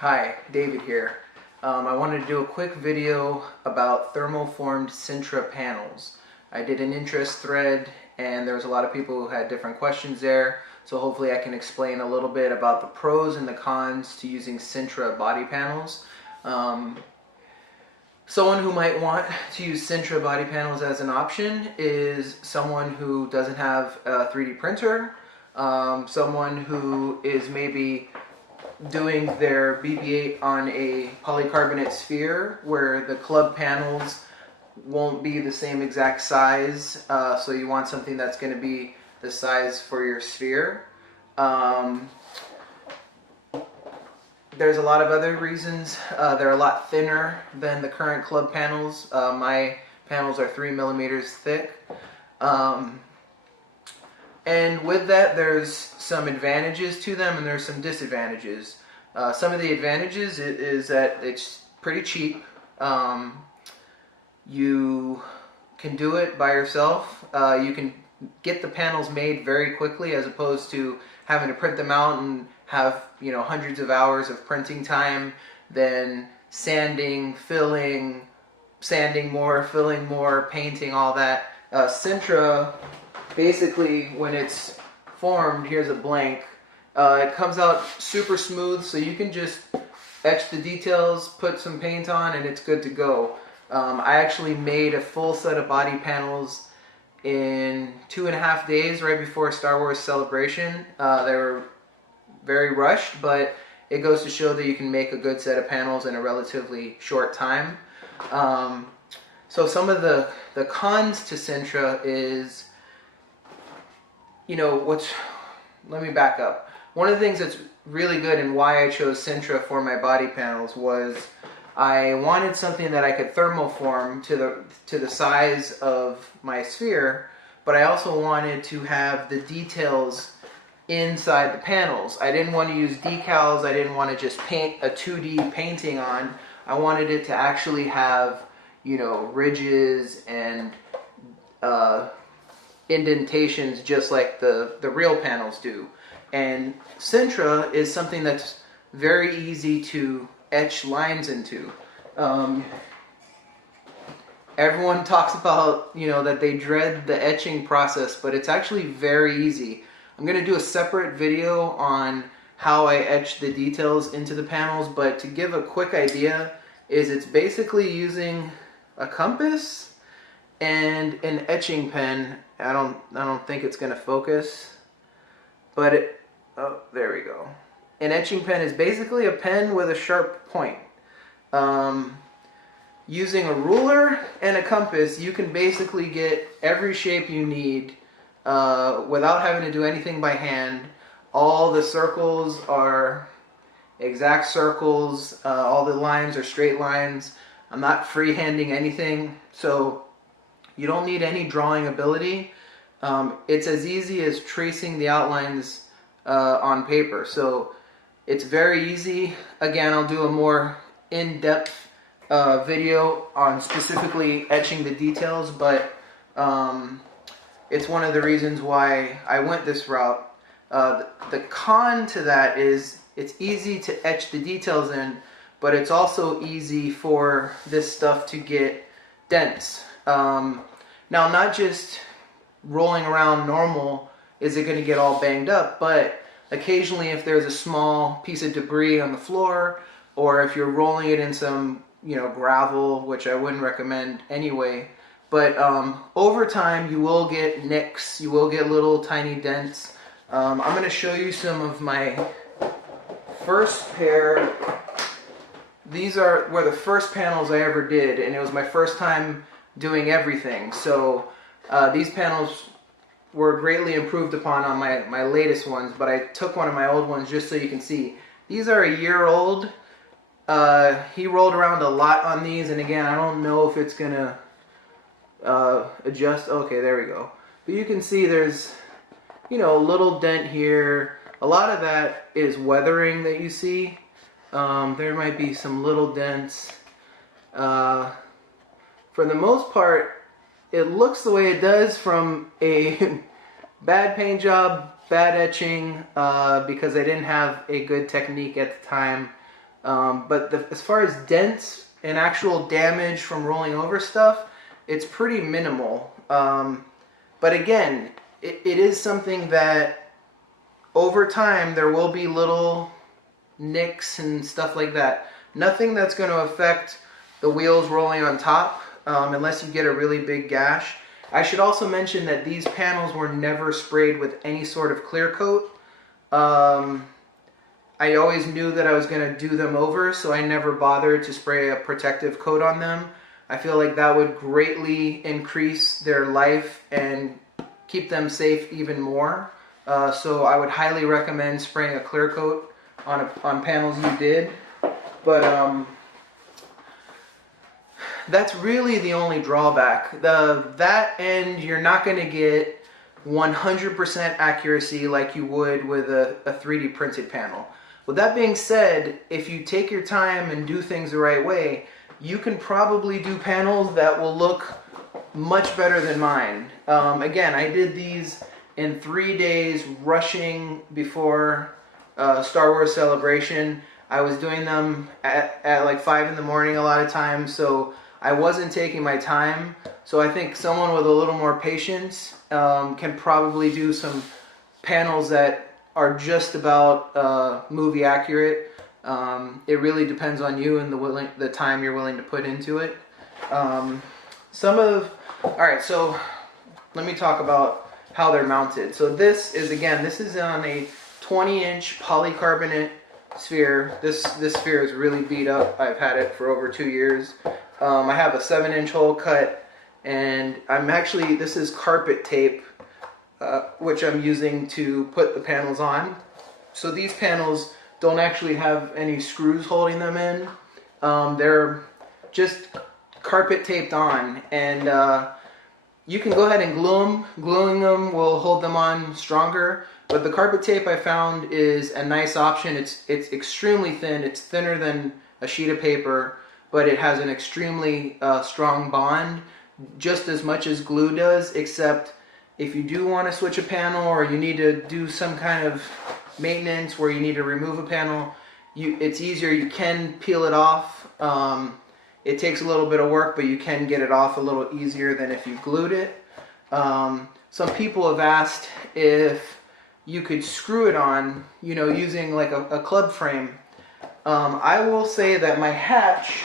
Hi, David here. I wanted to do a quick video about thermoformed Sintra panels. I did an interest thread and there was a lot of people who had different questions there, so hopefully I can explain a little bit about the pros and the cons to using Sintra body panels. Someone who might want to use Sintra body panels as an option is someone who doesn't have a 3D printer, someone who is maybe doing their BB-8 on a polycarbonate sphere where the club panels won't be the same exact size, so you want something that's going to be the size for your sphere. There's a lot of other reasons. They're a lot thinner than the current club panels. My panels are 3 millimeters thick. And with that, there's some advantages to them and there's some disadvantages. Some of the advantages is that it's pretty cheap. You can do it by yourself. You can get the panels made very quickly as opposed to having to print them out and have, hundreds of hours of printing time, then sanding, filling, sanding more, filling more, painting, all that. Sintra, basically, when it's formed, here's a blank. It comes out super smooth, so you can just etch the details, put some paint on, and it's good to go. I actually made a full set of body panels in 2.5 days right before Star Wars Celebration. They were very rushed, but it goes to show that you can make a good set of panels in a relatively short time. So some of the cons to Sintra is, let me back up. One of the things that's really good and why I chose Sintra for my body panels was I wanted something that I could thermoform to the size of my sphere, but I also wanted to have the details inside the panels. I didn't want to use decals. I didn't want to just paint a 2D painting on. I wanted it to actually have, ridges and indentations just like the real panels do. And Sintra is something that's very easy to etch lines into. Everyone talks about, that they dread the etching process, but it's actually very easy. I'm going to do a separate video on how I etch the details into the panels, but to give a quick idea, it's basically using a compass and an etching pen. I don't think it's going to focus, but oh, there we go. An etching pen is basically a pen with a sharp point. Using a ruler and a compass, you can basically get every shape you need without having to do anything by hand. All the circles are exact circles. All the lines are straight lines. I'm not freehanding anything, so you don't need any drawing ability. It's as easy as tracing the outlines on paper. So it's very easy. Again, I'll do a more in-depth video on specifically etching the details, but it's one of the reasons why I went this route. The con to that is it's easy to etch the details in, but it's also easy for this stuff to get dents. Now, not just rolling around normal is it going to get all banged up, but occasionally if there's a small piece of debris on the floor, or if you're rolling it in some gravel, which I wouldn't recommend anyway, but over time you will get nicks, you will get little tiny dents. I'm going to show you some of my first pair. These were the first panels I ever did, and it was my first time doing everything. So these panels were greatly improved upon on my latest ones, but I took one of my old ones just so you can see. These are a year old. He rolled around a lot on these, and again, I don't know if it's gonna adjust. Okay, there we go. But you can see there's, a little dent here. A lot of that is weathering that you see. There might be some little dents. For the most part, it looks the way it does from a bad paint job, bad etching, because I didn't have a good technique at the time. But as far as dents and actual damage from rolling over stuff, it's pretty minimal. But again, it is something that over time there will be little nicks and stuff like that. Nothing that's going to affect the wheels rolling on top, unless you get a really big gash. I should also mention that these panels were never sprayed with any sort of clear coat. I always knew that I was going to do them over, so I never bothered to spray a protective coat on them. I feel like that would greatly increase their life and keep them safe even more. So I would highly recommend spraying a clear coat on panels you did. But that's really the only drawback. That and you're not going to get 100% accuracy like you would with a 3D printed panel. With that being said, if you take your time and do things the right way, you can probably do panels that will look much better than mine. Again, I did these in 3 days, rushing before Star Wars Celebration. I was doing them at like 5 in the morning a lot of times, so I wasn't taking my time. So I think someone with a little more patience can probably do some panels that are just about movie accurate. It really depends on you and the time you're willing to put into it. Alright, so let me talk about how they're mounted. So this is on a 20-inch polycarbonate sphere. This sphere is really beat up. I've had it for over 2 years. I have a 7-inch hole cut, and this is carpet tape, which I'm using to put the panels on. So these panels don't actually have any screws holding them in. They're just carpet taped on, and you can go ahead and glue them. Gluing them will hold them on stronger, but the carpet tape I found is a nice option. It's extremely thin. It's thinner than a sheet of paper, but it has an extremely strong bond, just as much as glue does, except if you do want to switch a panel or you need to do some kind of maintenance where you need to remove a panel, it's easier. You can peel it off. It takes a little bit of work, but you can get it off a little easier than if you glued it. Some people have asked if you could screw it on, using like a club frame. I will say that my hatch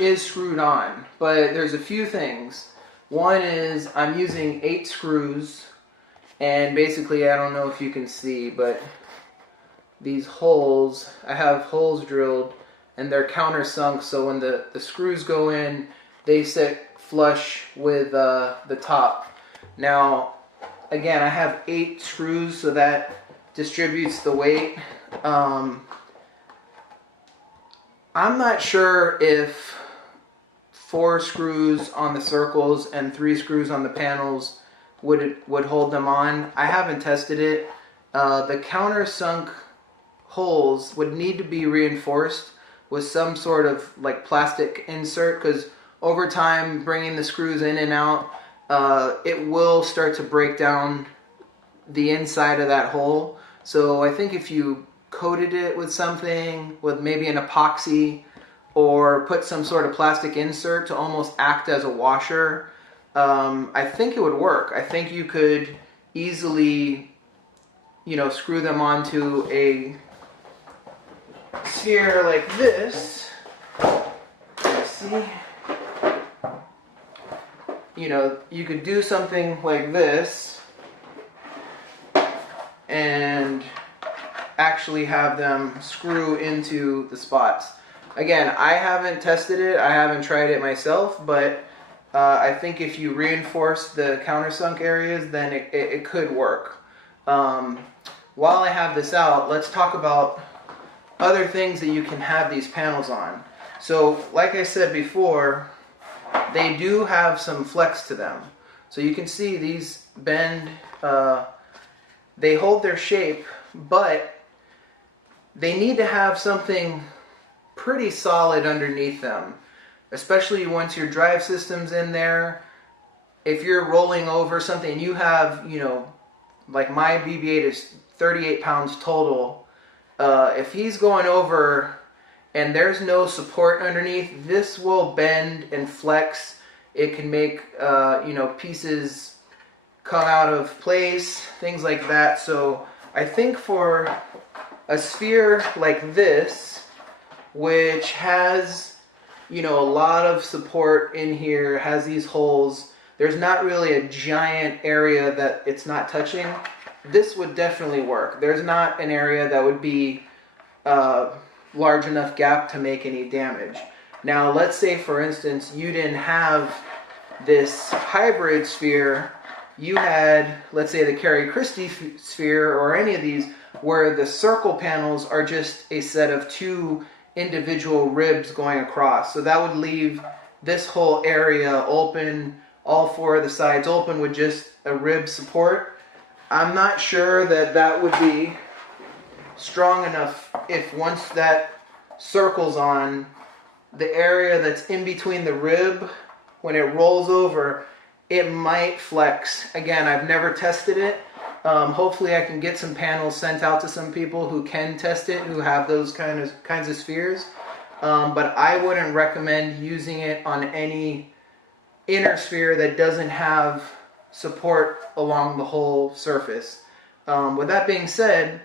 is screwed on, but there's a few things. One is I'm using 8 screws, and basically, I don't know if you can see, but these holes, I have holes drilled, and they're countersunk, so when the screws go in, they sit flush with the top. Now, again, I have 8 screws, so that distributes the weight. I'm not sure if 4 screws on the circles and 3 screws on the panels would hold them on. I haven't tested it. The countersunk holes would need to be reinforced with some sort of like plastic insert, because over time, bringing the screws in and out, it will start to break down the inside of that hole. So I think if you coated it with something, with maybe an epoxy, or put some sort of plastic insert to almost act as a washer, I think it would work. I think you could easily, screw them onto a sphere like this. Let's see. You could do something like this and actually have them screw into the spots. Again, I haven't tested it, I haven't tried it myself, but I think if you reinforce the countersunk areas, then it could work. While I have this out, let's talk about other things that you can have these panels on. So, like I said before, they do have some flex to them. So you can see these bend, they hold their shape, but they need to have something pretty solid underneath them, especially once your drive system's in there. If you're rolling over something, you have, like my BB-8 is 38 pounds total. If he's going over and there's no support underneath, this will bend and flex. It can make pieces come out of place, things like that. So I think for a sphere like this, which has a lot of support in here, has these holes, there's not really a giant area that it's not touching, this would definitely work. There's not an area that would be large enough gap to make any damage. Now let's say, for instance, you didn't have this hybrid sphere, you had, let's say, the Carrie Christie sphere or any of these where the circle panels are just a set of two individual ribs going across. So that would leave this whole area open, all four of the sides open with just a rib support. I'm not sure that that would be strong enough if once that circle's on, the area that's in between the rib, when it rolls over, it might flex. Again, I've never tested it. Hopefully I can get some panels sent out to some people who can test it, who have those kinds of spheres. But I wouldn't recommend using it on any inner sphere that doesn't have support along the whole surface. With that being said,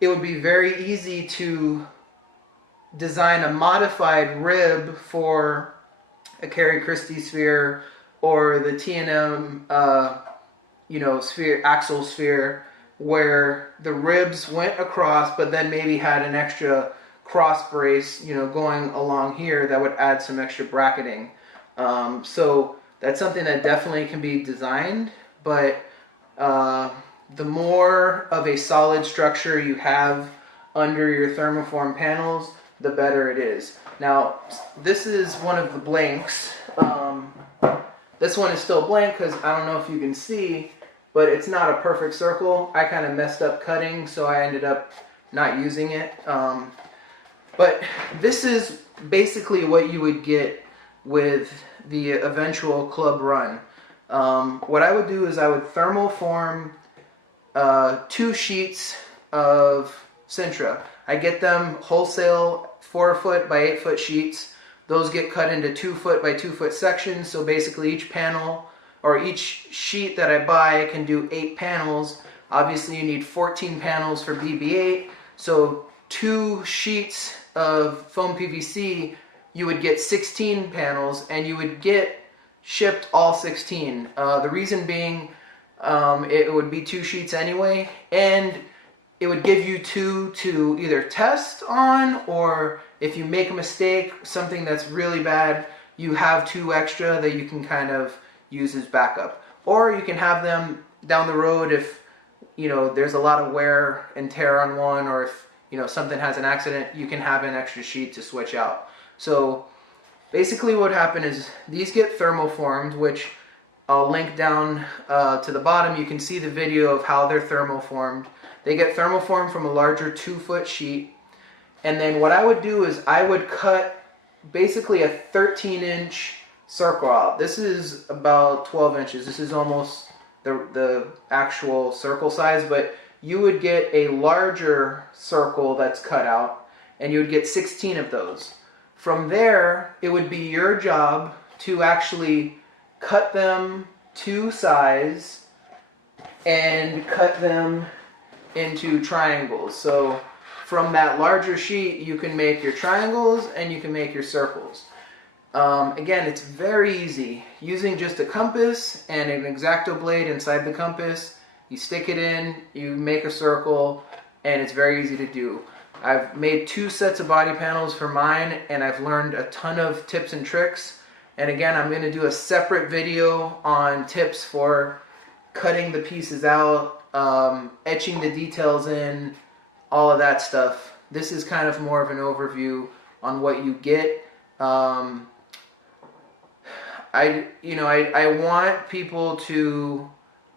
it would be very easy to design a modified rib for a Carrie Christie sphere or the T&M sphere, axle sphere, where the ribs went across but then maybe had an extra cross brace going along here that would add some extra bracketing. So that's something that definitely can be designed, but the more of a solid structure you have under your thermoform panels, the better it is. Now, this is one of the blanks. This one is still blank because I don't know if you can see, but it's not a perfect circle. I kind of messed up cutting, so I ended up not using it. But this is basically what you would get with the eventual club run. What I would do is I would thermoform 2 sheets of Sintra. I get them wholesale 4-foot by 8-foot sheets. Those get cut into 2-foot by 2-foot sections. So basically each panel or each sheet that I buy can do 8 panels. Obviously you need 14 panels for BB-8. So 2 sheets of foam PVC, you would get 16 panels, and you would get shipped all 16. The reason being, it would be 2 sheets anyway, and it would give you 2 to either test on, or if you make a mistake, something that's really bad, you have 2 extra that you can kind of use as backup. Or you can have them down the road if there's a lot of wear and tear on one, or if something has an accident, you can have an extra sheet to switch out. So basically what happened is these get thermoformed, which I'll link down to the bottom. You can see the video of how they're thermoformed. They get thermoformed from a larger 2-foot sheet. And then what I would do is I would cut basically a 13-inch circle out. This is about 12 inches. This is almost the actual circle size, but you would get a larger circle that's cut out, and you would get 16 of those. From there, it would be your job to actually cut them to size and cut them into triangles. So from that larger sheet, you can make your triangles and you can make your circles. Again, it's very easy. Using just a compass and an X-Acto blade inside the compass, you stick it in, you make a circle, and it's very easy to do. I've made 2 sets of body panels for mine, and I've learned a ton of tips and tricks. And again, I'm going to do a separate video on tips for cutting the pieces out, etching the details in, all of that stuff. This is kind of more of an overview on what you get. I want people to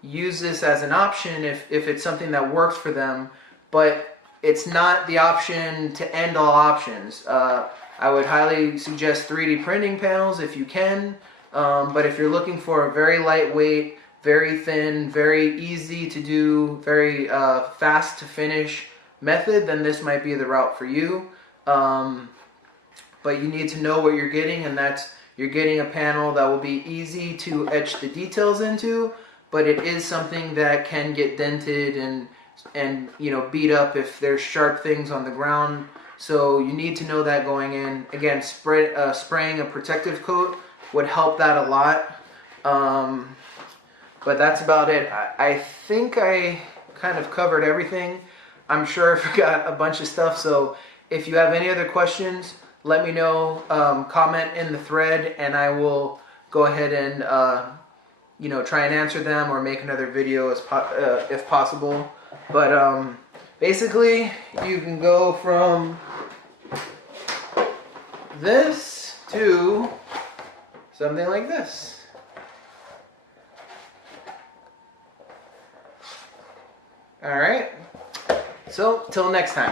use this as an option if it's something that works for them, but it's not the option to end all options. I would highly suggest 3D printing panels if you can, but if you're looking for a very lightweight, very thin, very easy to do, very fast to finish method, then this might be the route for you. But you need to know what you're getting, and that's you're getting a panel that will be easy to etch the details into, but it is something that can get dented and beat up if there's sharp things on the ground. So you need to know that going in. Again, spraying a protective coat would help that a lot. But that's about it. I think I kind of covered everything. I'm sure I forgot a bunch of stuff. So if you have any other questions, let me know. Comment in the thread, and I will go ahead and try and answer them or make another video if possible. But basically, you can go from this to something like this. All right. So till next time.